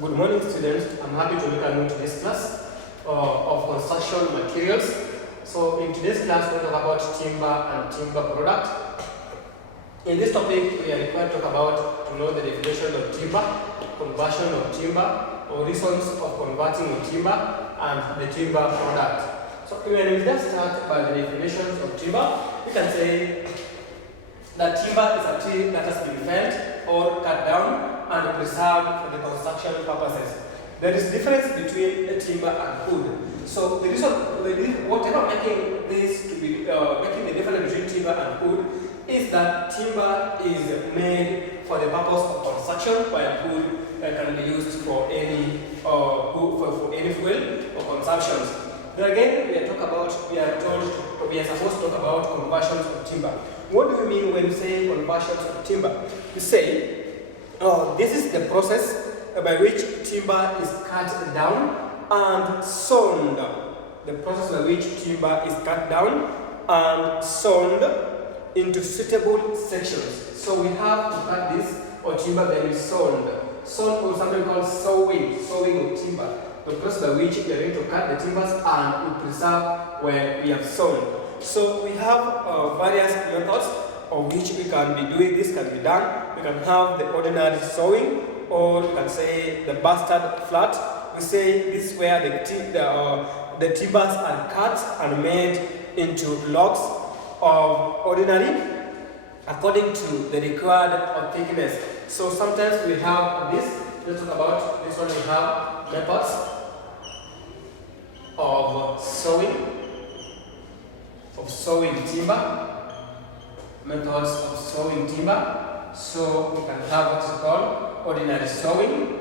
Good morning, students. I'm happy to welcome you to this class of construction materials. So in today's class, we'll talk about timber and timber product. In this topic, we are required to talk about to know the definition of timber, conversion of timber, or reasons of converting of timber, and the timber product. So when we just start by the definitions of timber, we can say that timber is a tree that has been felled or cut down and preserved for the construction purposes. There is difference between a timber and wood. So the reason, whatever making this to be making the difference between timber and wood is that timber is made for the purpose of construction, while wood can be used for any for any fuel or consumptions. Then again, we are supposed to talk about conversions of timber. What do we mean when we say conversions of timber? We say this is the process by which timber is cut down and sawn. The process by which timber is cut down and sawn into suitable sections. So we have to cut this or timber then is sawn. Sawn or something called sawing of timber. The process by which we are going to cut the timbers and we preserve where we have sawn. So we have various methods of which we can be doing this can be done. We can have the ordinary sawing, or you can say the bastard flat. We say this is where the timbers are cut and made into logs of ordinary according to the required thickness. So sometimes we have this. Let's talk about this one. We have methods of sawing timber. Methods of sawing timber. So we can have what is called ordinary sawing,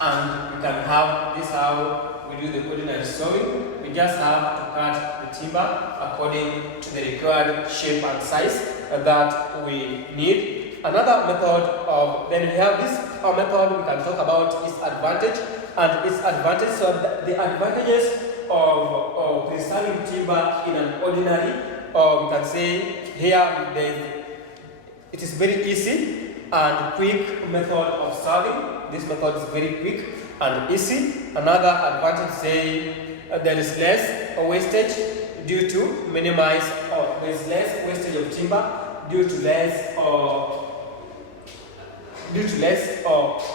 and we can have this how we do the ordinary sawing. We just have to cut the timber according to the required shape and size that we need. Another method of then we have this method we can talk about its advantage and its advantage. So the advantages of preserving timber in an ordinary, we can say here it is very easy and quick method of serving. This method is very quick and easy. Another advantage say there is less wastage due to minimize there is less wastage of timber due to less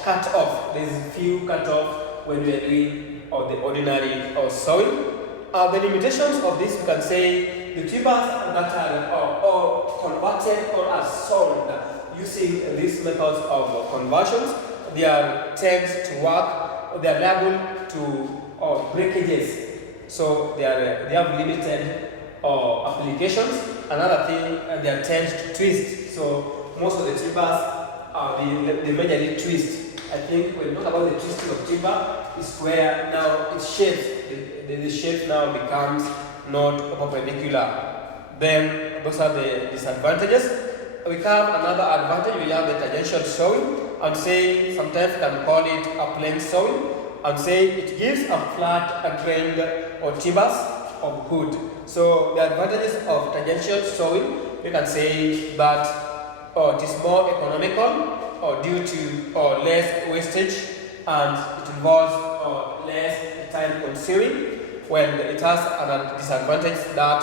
cut off. There is few cut off when we are doing the ordinary sawing. The limitations of this, we can say the timbers that are converted or are sawn using these methods of conversions, they are tend to work, they are liable to breakages. So they have limited applications. Another thing, they are tend to twist. So most of the timbers they majorly twist. I think when we talk about the twisting of timber, is where now its shape, the shape now becomes not perpendicular. Then those are the disadvantages. We have another advantage. We have the tangential sawing. I'm saying sometimes we can call it a plain sawing. I'm saying it gives a flat grained or timbers of wood. So the advantages of tangential sawing, we can say that it is more economical due to less wastage, and it involves less time consuming, when it has a disadvantage that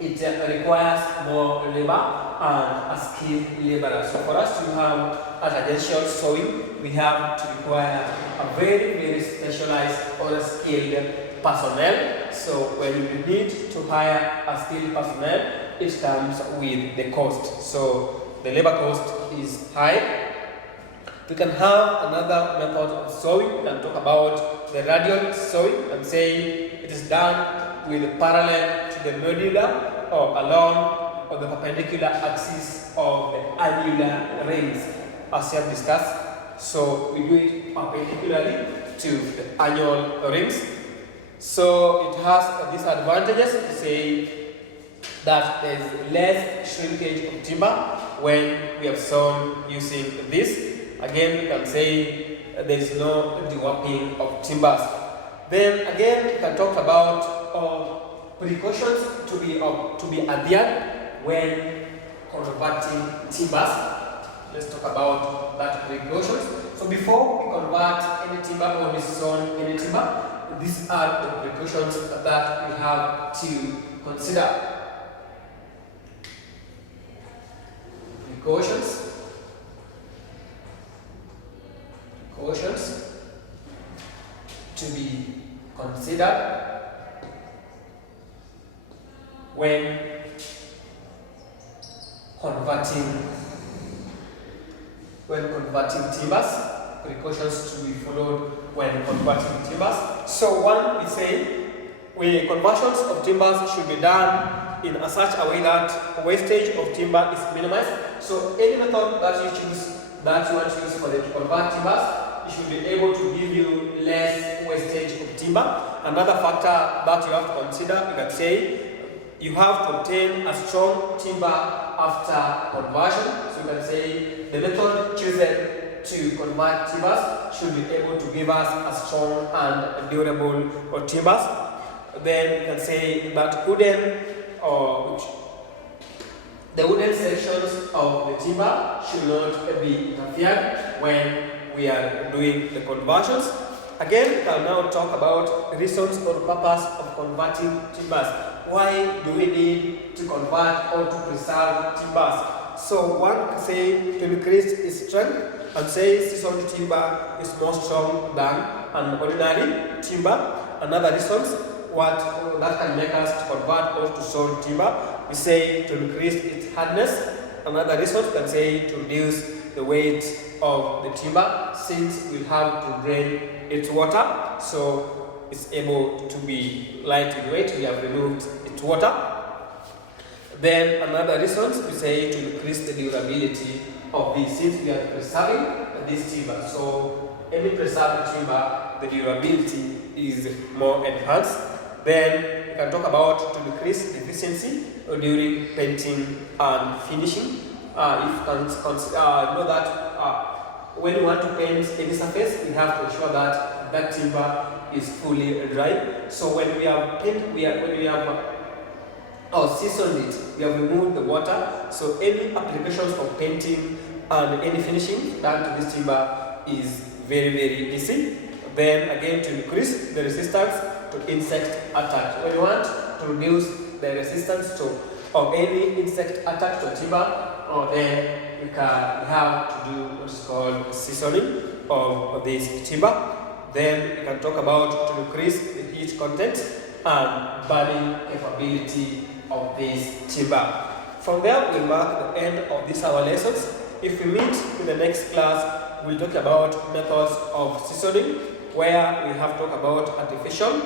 it requires more labor and a skilled laborer. So for us to have a tangential sawing, we have to require a very, very specialized or skilled personnel. So when you need to hire a skilled personnel, it comes with the cost. So the labor cost is high. We can have another method of sawing. We can talk about the radial sawing and say it is done with parallel to the medulla or along the perpendicular axis of the annular rings, as we have discussed. So we do it perpendicularly to the annual rings. So it has disadvantages. To say that there is less shrinkage of timber when we have sawn using this. Again, we can say there is no dewarping of timbers. Then again, we can talk about precautions to be adhered when converting converting timbers. Let's talk about that precautions. So before we convert any timber or we season any timber, these are the precautions that we have to consider. Precautions to be considered when converting timbers. Precautions to be followed when converting timbers. So one is saying, conversions of timbers should be done in such a way that wastage of timber is minimized. So any method that you choose, that you want to use for the convert timbers, it should be able to give you less wastage of timber. Another factor that you have to consider, you can say, you have to obtain a strong timber after conversion. So you can say the method chosen to convert timbers should be able to give us a strong and durable timbers. Then you can say that the wooden sections of the timber should not be interfered when we are doing the conversions. Again, we can now talk about reasons or purpose of converting timbers. Why do we need to convert or to preserve timbers? So one can say to increase its strength, and say seasoned timber is more strong than an ordinary timber. Another reason that can make us to convert or to sawn timber, we say to increase its hardness. Another reason can say to reduce the weight of the timber, since we have to drain its water, so it's able to be light in weight. We have removed its water. Then another reason we say to increase the durability of this, since we are preserving this timber. So any preserved timber, the durability is more enhanced. Then we can talk about to decrease efficiency during painting and finishing. If you can know that when we want to paint any surface, we have to ensure that that timber is fully dry. So when we have seasoned it, we have removed the water. So any applications of painting and any finishing done to this timber is very, very easy. Then again, to increase the resistance to insect attack. When you want to reduce the resistance of any insect attack to timber, then we have to do what's called seasoning of this timber. Then we can talk about to increase the heat content and burning capability of this timber. From there, we'll mark the end of this our lessons. If we meet in the next class, we'll talk about methods of seasoning, where we have talked about artificial